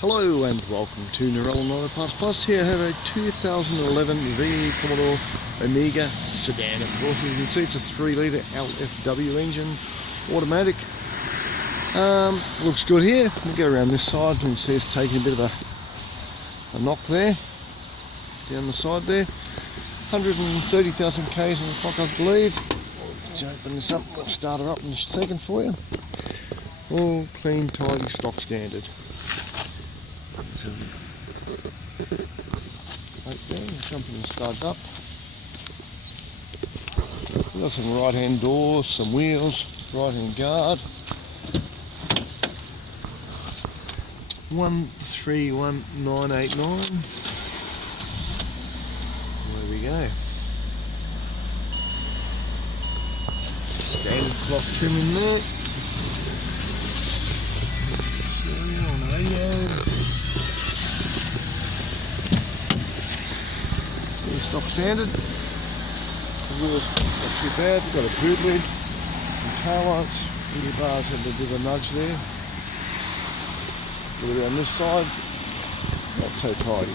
Hello and welcome to Narellan Auto Parts Plus. Here I have a 2011 V Commodore Amiga sedan. Of course, as you can see, it's a 3 litre LFW engine, automatic. Looks good here. We'll get around this side. You can see it's taking a bit of a knock there, down the side there. 130,000 Ks on the clock, I believe. Let's open this up. We'll start her up in a second for you. All clean, tidy, stock standard. Right there, jumping and started up. We've got some right hand doors, some wheels, right hand guard. 131989. There we go. Standard cloth trim in there. Stereo on the radio. Stock standard. The wheels not too bad. We've got a boot lid, some tail lights, wheel bars have a bit of a nudge there. Get around this side, not so tidy.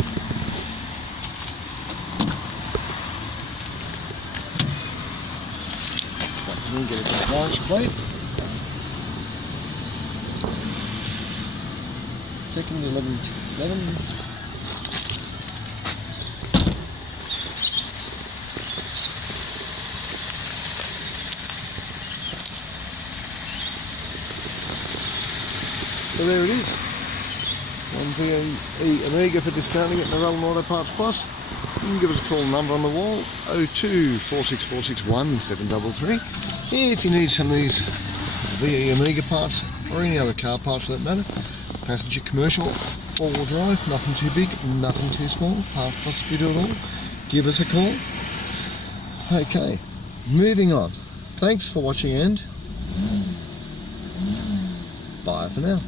We'll get a compliance plate. Second 11. So there it is, one VE Amiga for discounting at Narellan Auto Parts Plus. You can give us a call number on the wall, 02 4646 1733. If you need some of these VE Amiga parts, or any other car parts for that matter, passenger, commercial, all-wheel drive, nothing too big, nothing too small, Parts Plus we do it all, give us a call. Okay, moving on. Thanks for watching and bye for now.